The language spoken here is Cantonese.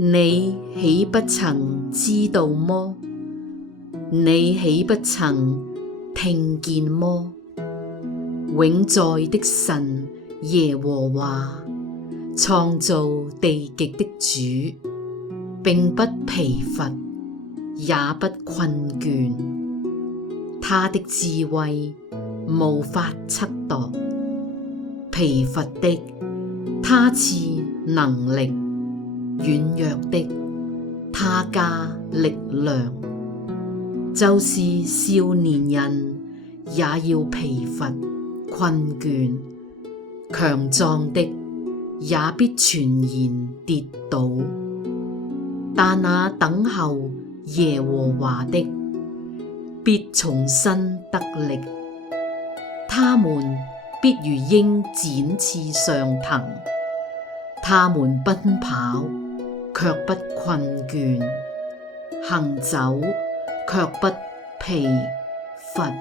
你豈不曾知道麼？你豈不曾聽見麼？永在的神耶和華，創造地極的主，並不疲乏，也不困倦。他的智慧無法測度，疲乏的他賜能力，軟弱的他加力量。就是少年人也要疲乏困倦，強壯的也必全然跌倒。但那等候耶和華的，必重新得力，他們必如鷹展翅上騰，他們奔跑卻不困倦，行走卻不疲乏。